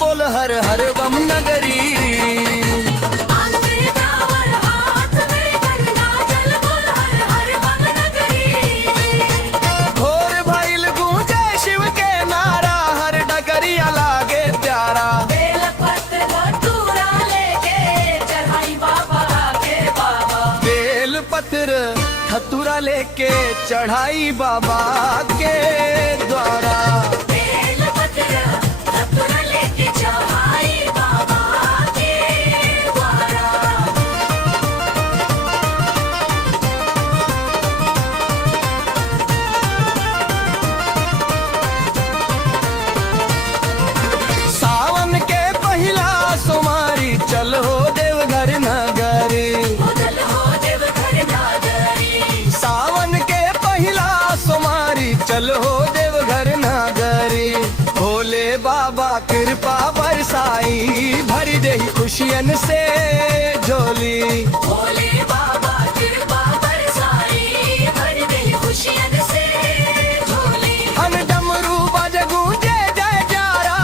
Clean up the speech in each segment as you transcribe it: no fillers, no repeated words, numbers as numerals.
बोल हर हर बम नगरी। घोर भइल गूंजे शिव के नारा, हर डगरिया लागे प्यारा। बेल पत्र धतूरा लेके चढ़ाई बाबा के द्वारा। सावन के पहिला सोमारी चल हो देवघर नगरी। सावन के पहिला सोमारी चल हो देवघर नगरी। भोले बाबा कृपा बरसाई, भरी दे खुशियन से झोली। भोले बाबा कृपा बरसाई, भर दे खुशियन से झोली। अन डमरू बज गूंजे जय जारा,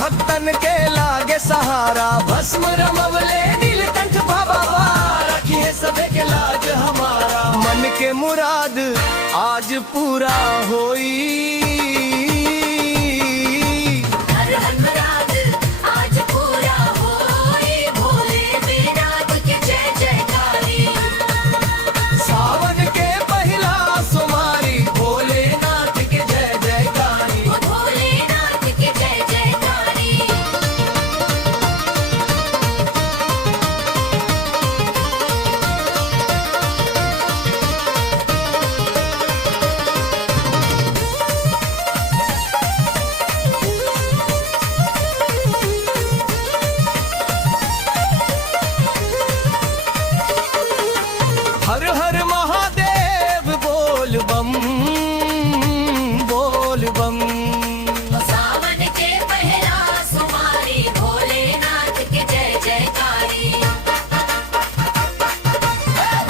भक्तन के लागे सहारा। भस्म रमवले नीलकंठ बाबा, रखिए सबे के लाज हमारा। मन के मुराद आज पूरा होई। हर हर मुराद आज पूरा होई, भोले बेनाथ के जय जयकारी। सावन के पहिला सोमारी, भोलेनाथ के जय जयकारी। भोलेनाथ के जय जयकारी। हर हर महादेव बोल बम बोल बम। सावन के पहला सोमवारी, भोलेनाथ के जय जयकारी।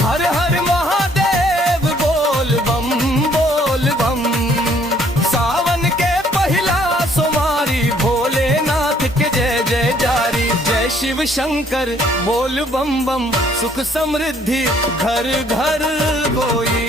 हर हर महादेव बोल बम बोल बम। सावन के पहिला सोमारी, भोलेनाथ के जय जय जारी। जय शिव शंकर बोल बम बम, सुख समृद्धि घर घर बोई।